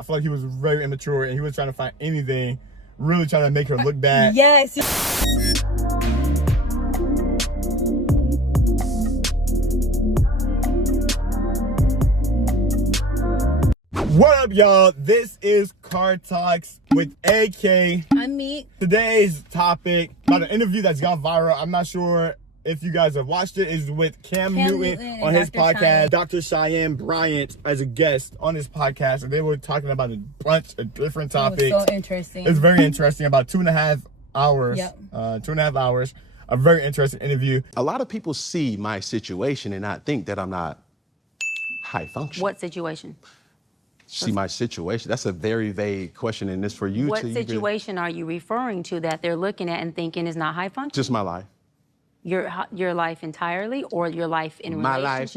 I feel like he was very immature and he was trying to find anything, really trying to make her look bad. Yes. What up, y'all? This is Car Talks with AK. I'm Meek. Today's topic about an interview that's gone viral. I'm not sure if you guys have watched it. Is with Cam Newton on his podcast. Cheyenne. Dr. Cheyenne Bryant as a guest on his podcast, and they were talking about a bunch of different topics. It was so interesting. It's very interesting. About 2.5 hours. Yep. 2.5 hours. A very interesting interview. A lot of people see my situation and not think that I'm not high function. What situation? See my situation. That's a very vague question, and it's for you What to situation are you referring to that they're looking at and thinking is not high function? Just my life. Your life entirely, or your life in relationships?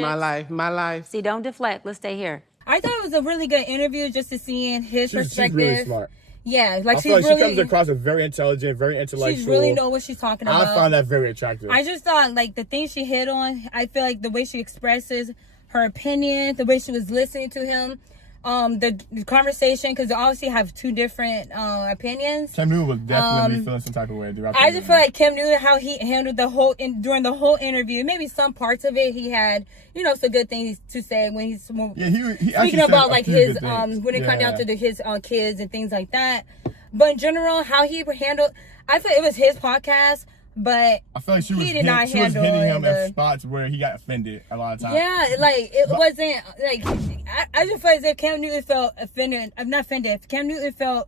My life. See, don't deflect. Let's stay here. I thought it was a really good interview just to see his perspective. She's really smart. Yeah, like I feel like she comes across as very intelligent, very intellectual. She really knows what she's talking about. I found that very attractive. I just thought, like, the things she hit on, I feel like the way she expresses her opinion, the way she was listening to him, the conversation, because they obviously have two different opinions. Cam Newton was definitely feeling some type of way. I just feel like Cam Newton, how he handled during the whole interview, maybe some parts of it he had, some good things to say when he's speaking about like his when it comes down to his kids and things like that. But in general, how he handled, I feel it was his podcast. But I feel like she was hitting him at spots where he got offended a lot of times. Yeah, like wasn't like I just felt as if Cam Newton felt offended. I'm not offended. Cam Newton felt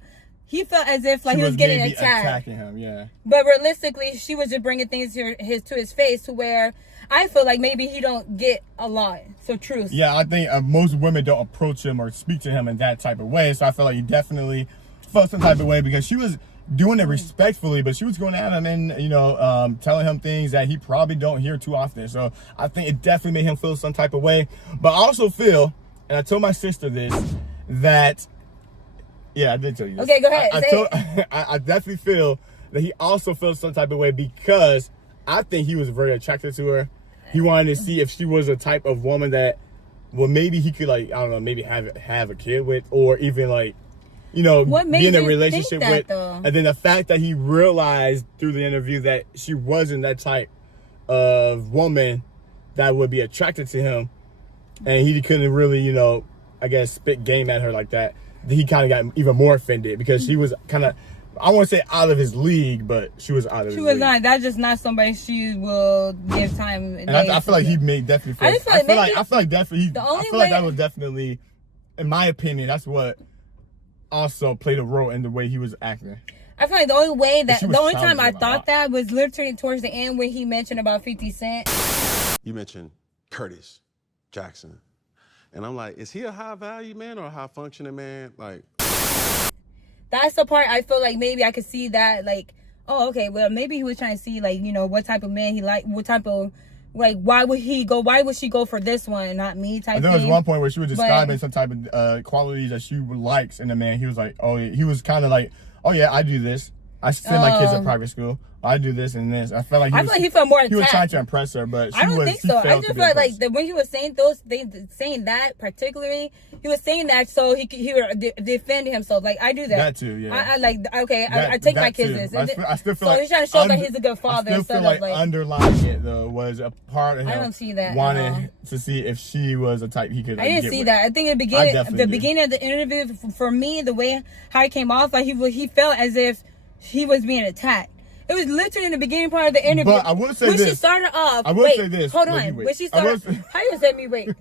as if like he was getting attacked. Attacking him, yeah. But realistically, she was just bringing things to his face to where I feel like maybe he don't get a lot. So truth. Yeah, I think most women don't approach him or speak to him in that type of way. So I feel like he definitely felt some type of way because she was doing it respectfully, but she was going at him and telling him things that he probably don't hear too often. So I think it definitely made him feel some type of way. But I also feel, and I told my sister this, that I did tell you this. Okay, go ahead. I definitely feel that he also feels some type of way because I think he was very attracted to her. He wanted to see if she was a type of woman that, well, maybe he could maybe have a kid with, or even be in a relationship with. And then the fact that he realized through the interview that she wasn't that type of woman that would be attracted to him, and he couldn't really, spit game at her like that, he kind of got even more offended because she was kind of, I won't say out of his league, but she was out of his league. She was not. That's just not somebody she will give time. And I feel like he made definitely. I feel like that was definitely, in my opinion, that's what also played a role in the way he was acting. I feel like the only time I thought that was literally towards the end when he mentioned about 50 Cent. You mentioned Curtis Jackson. And I'm like, is he a high value man or a high functioning man? Like, that's the part I feel like maybe I could see that, like, oh, okay, well, maybe he was trying to see, like, what type of man he liked, what type of, like, why would she go for this one and not me type thing? There was one point where she was describing some type of qualities that she likes in a man. He was like, he was kind of like, oh yeah, I do this. I send my kids to private school. I do this and this. I felt like he felt more attacked. He was trying to impress her, but I don't think so. I just felt like when he was saying saying that particularly, he was saying that so he would defend himself. Like, I do that. That too, yeah. I take my kids this. I still feel so he's trying to show that he's a good father. I still feel like underlying it though was a part of him. I don't see that. Wanting to see if she was a type he could. I didn't see that. I think at the beginning of the interview, for me, the way how he came off, like he felt as if he was being attacked. It was literally in the beginning part of the interview. But I will say this. When she started off, say this. Hold on. When she started, how you say me wait?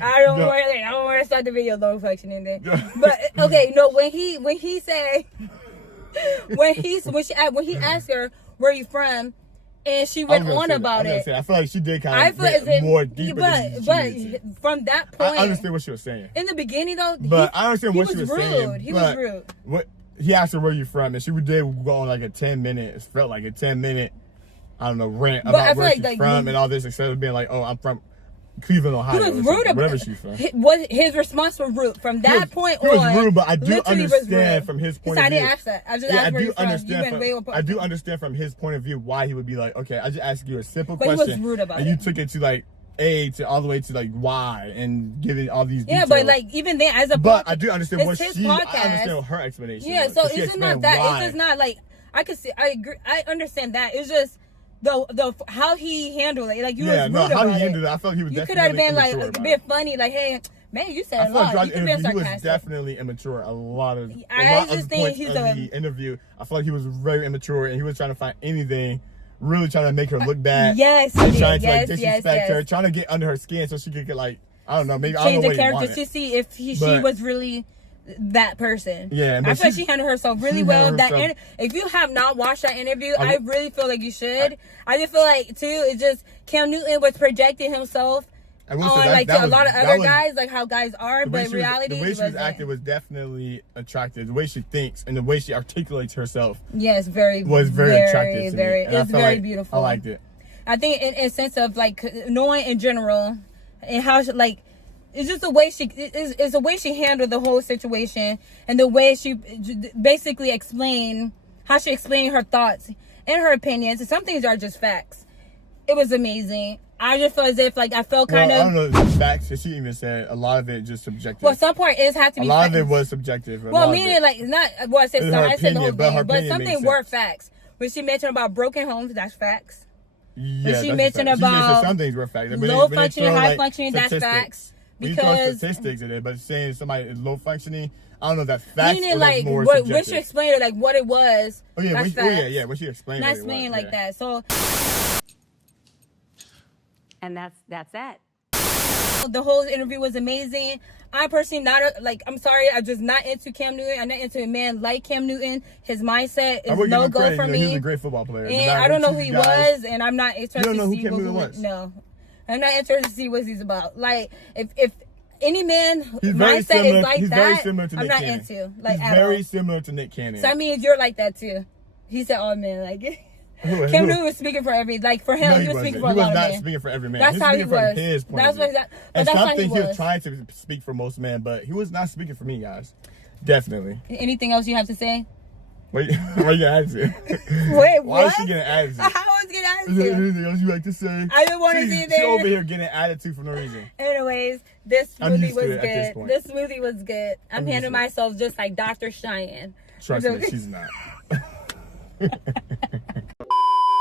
I don't want to start the video low function in there. But okay, no. When he said when he asked her where you from, and she went on about it. I feel like she did kind of get more deeper. But from that point, I understand what she was saying. In the beginning, though, I understand what she was saying. He was rude. He asked her where you from, and she did go on like a 10-minute. It felt like a 10-minute, I don't know, rant about where she's from and all this, instead of being like, "Oh, I'm from Cleveland, Ohio." He was rude about wherever she's from. His response was rude from that point on. He was rude, but I do understand from his point of view. I didn't ask that. I just asked where you're from. I do understand from his point of view why he would be like, "Okay, I just asked you a simple question." But he was rude about it. And you took it to like A to all the way to like Y and giving all these details. Yeah, but like even then, as a but I do understand what his she. podcast. I understand her explanation. Yeah, was, so it's just not that. Why. It's just not like I could see. I agree. I understand that. It's just the how he handled it. Like you was rude how about he handled it. I felt he was. You could have been like a bit funny. Like, hey, man, you said a lot. You could have been sarcastic. He was definitely immature. A lot of the interview. I felt like he was very immature and he was trying to find anything. Really trying to make her look bad. Yes, and trying to like disrespect her, trying to get under her skin so she could get like, I don't know, maybe change I don't know the character to see if she was really that person. Yeah, I feel like she handled herself really well. If you have not watched that interview, I really feel like you should. I just feel like too, it's just Cam Newton was projecting himself on like to a lot of other guys, like how guys are, but in reality, the way she was acting was definitely attractive. The way she thinks and the way she articulates herself, yes, was very attractive. It was very beautiful. I liked it. I think in a sense of like knowing in general and how she, like it's just the way it's the way she handled the whole situation and the way she basically explained how she explained her thoughts and her opinions. And some things are just facts. It was amazing. I just feel as if like I felt kind of. I don't know the facts. She even said a lot of it just subjective. Well, some part is have to be. A lot of it was subjective. Well, meaning like not. Well, I said the whole thing, but something were facts. When she mentioned about broken homes, that's facts. Yeah, when she mentioned about some things were facts. Low functioning, high functioning, that's facts. Because statistics in it, but saying somebody is low functioning, I don't know if that's facts. Meaning or like more when she explained it, like what it was. Oh yeah, that's facts. when she explained. Not explaining like that. So. And that's that. The whole interview was amazing. I'm personally not I'm sorry, I'm just not into Cam Newton. I'm not into a man like Cam Newton. His mindset is no go for me. He's a great football player. And I don't know who he was, and I'm not interested to see who Cam Newton was. No. I'm not interested to see what he's about. Like if any man mindset is like that, I'm not into. Like he's very similar to Nick Cannon. So I mean, if you're like that too. He said all men like Cam Newton was speaking for every, like for him, he was speaking for a lot of men. He was not speaking for every man. That's how he was. From his point of view. And some things he was trying to speak for most men, but he was not speaking for me, guys. Definitely. Anything else you have to say? Wait, why are you getting attitude? Wait, what? Why is she getting attitude? How was getting attitude? Is there anything else you like to say? I didn't want to see that. She's over here getting attitude for no reason. Anyways, this smoothie was good. This smoothie was good. I'm handling myself just like Dr. Cheyenne. Trust me, she's not.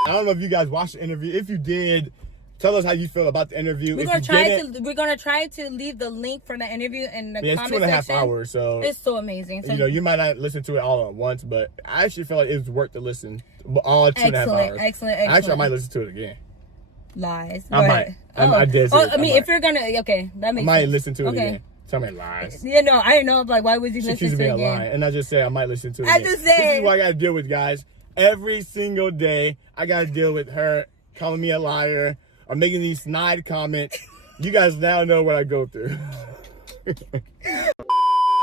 I don't know if you guys watched the interview. If you did, tell us how you feel about the interview. We're gonna try to leave the link for the interview in the comment section. It's 2.5 hours, so it's so amazing. So, you might not listen to it all at once, but I actually feel like it's worth to listen all 2.5 hours. Excellent. Actually, I might listen to it again. Lies. I might. I did. I mean, if you're gonna, okay, that makes sense. I might listen to it again. Tell me lies. Yeah, no, I didn't know. Like, why was he listening to it again? Lie, and I just said I might listen to it. I just said this is what I gotta deal with, guys. Every single day, I gotta deal with her calling me a liar or making these snide comments. You guys now know what I go through.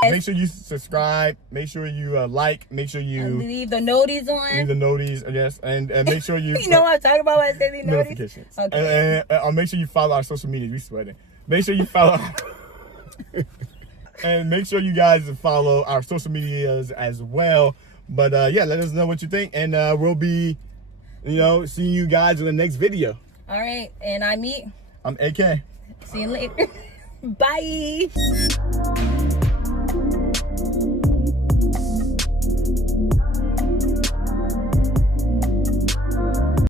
Make sure you subscribe. Make sure you like. Make sure you leave the noties on. Leave the noties, yes, and make sure you. You know what I'm talking about when I say these notifications. Okay. And make sure you follow our social media. We sweating. Make sure you follow. And make sure you guys follow our social medias as well. But yeah, let us know what you think, and we'll be, seeing you guys in the next video. All right, and I'm Meek. I'm AK. See you later. Bye.